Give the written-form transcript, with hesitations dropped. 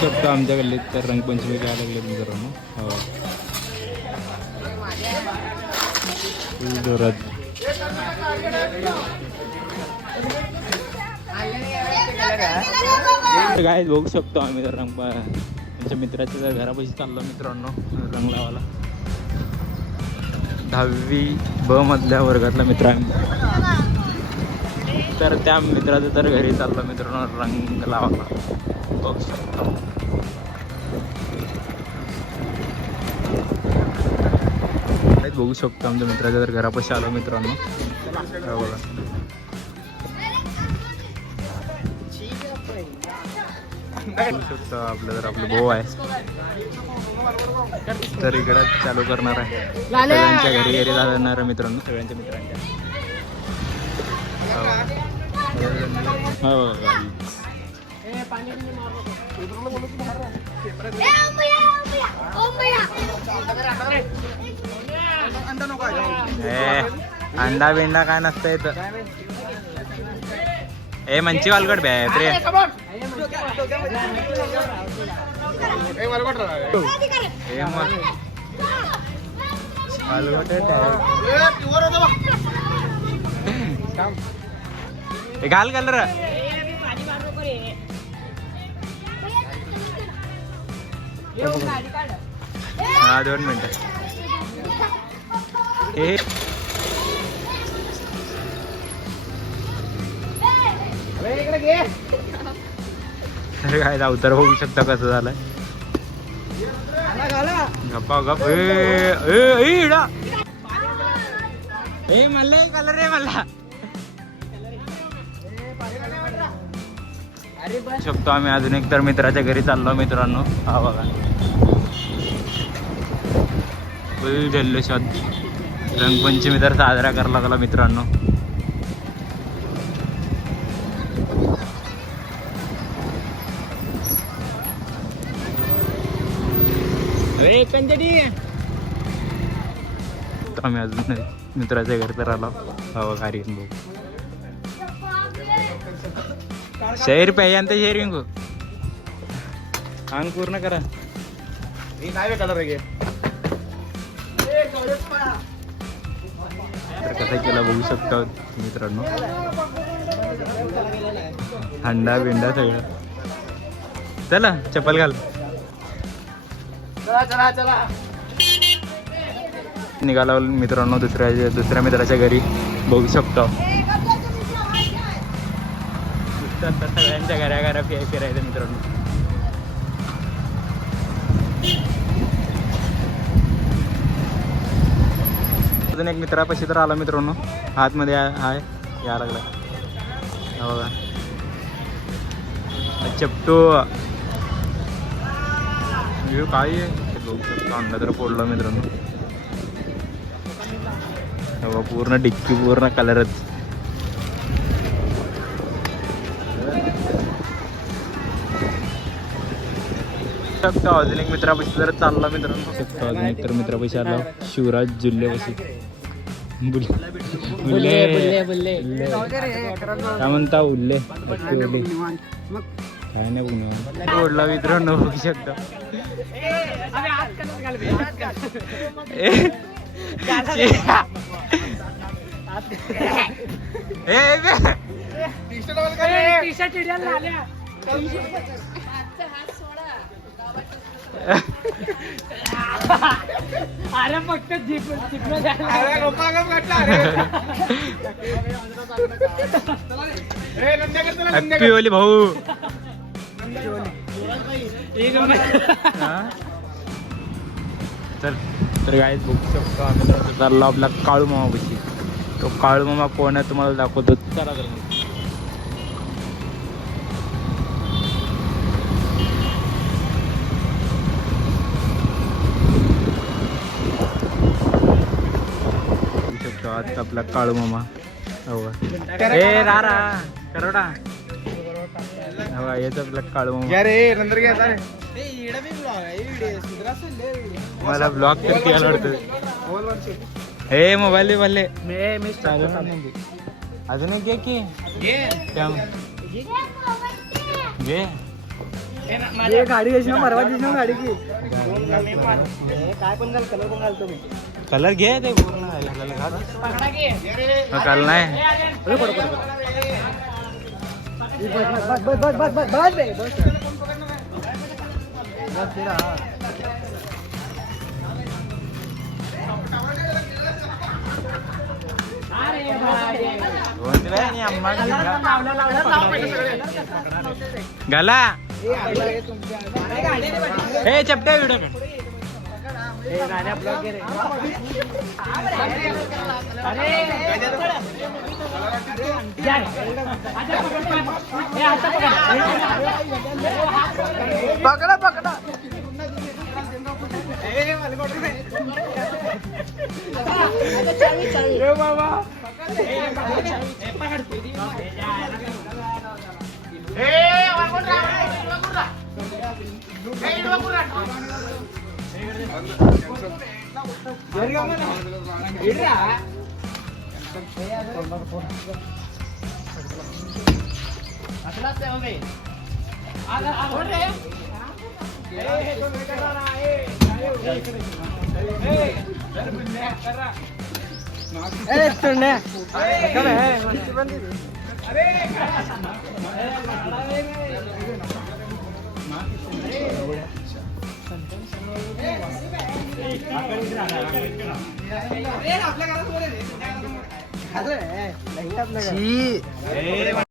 शकतो आमच्या गल्लीत तर रंगपंचमी काय लागले मित्रांनो. हो जोरात काय बघू शकतो आम्ही तर रंग आमच्या मित्राच्या घरापाशी चाललो मित्रांनो रंग लावायला. 10वी ब मधल्या वर्गातला मित्र आहे तर त्या मित्राचं तर घरी चाललो मित्रांनो रंग लावायला. बघू शकतो बघू शकतो आमच्या मित्राच्या तर घरापाशी आलो मित्रांनो. बघा बघू शकतो आपलं तर आपलं भाऊ आहे तर इकडं चालू करणार आहे सगळ्यांच्या घरी घरी जाणार मित्रांनो सगळ्यांच्या मित्रांच्या. हो अंडा बिंडा काय नसतं इथं. ए मंची वालगड बॅ रे घाल कलर. हा 2 मिनिटं हे काय अवतार होऊ शकता कसं झालंय. गप्पा गप ए मला कलर रे मला शकतो आम्ही अजून एक तर मित्राच्या घरी चाललो मित्रांनो. हा बघा जल्लोषात रंगपंचमी तर साजरा करायला लागला मित्रांनो. आम्ही अजून मित्राच्या घरी तर आलो. हवा कार्य भाऊ शहर पहिल्यांदा शेअरिंग अंग पूर्ण करा. तर कसं केला बघू शकता मित्रांनो. हंडा बिंडा सगळं. चला चप्पल घाल. निघाला मित्रांनो दुसऱ्या मित्राच्या घरी बघू शकतो. सगळ्यांच्या घरा फिरायचं मित्रांनो. अजून एक मित्रापाशी तर आला मित्रांनो. आतमध्ये आहे या लागला बघा चपटो काय बघू शकतो. अंडा तर फोडला मित्रांनो. पूर्ण डिक्की पूर्ण कलरच. अजून एक मित्रापाशी जर चालला मित्रांनो. अजून एक तर मित्रापाशी आला शिवराज जुल्लेपाशी. बुल्ले काय म्हणता उल्ले काय नाही बघ ओढला मित्रांनो बघू शकता. अरे फक्त हॅपी होली भाऊ. तर गाईज बघू शकतो आम्ही चाललो आपला काळू मामापाशी. तो काळू मामा कोण आहे तुम्हाला दाखवतो. चला तर आता आपला काळू मामा. ए रारा करोडा हवा येत आपला काळू मामा. मला ब्लॉग करते आवडतं. हे मोबाईल वाले अजून एक घे की घे गाडी कशी परवा दिवशी गाडी की काय पण घाल कलर पण घालतो मी कलर घे ते पूर्ण काल नाही घाला हे चपट्या व्हिडिओ पकडा पकडा बाबा आपल्या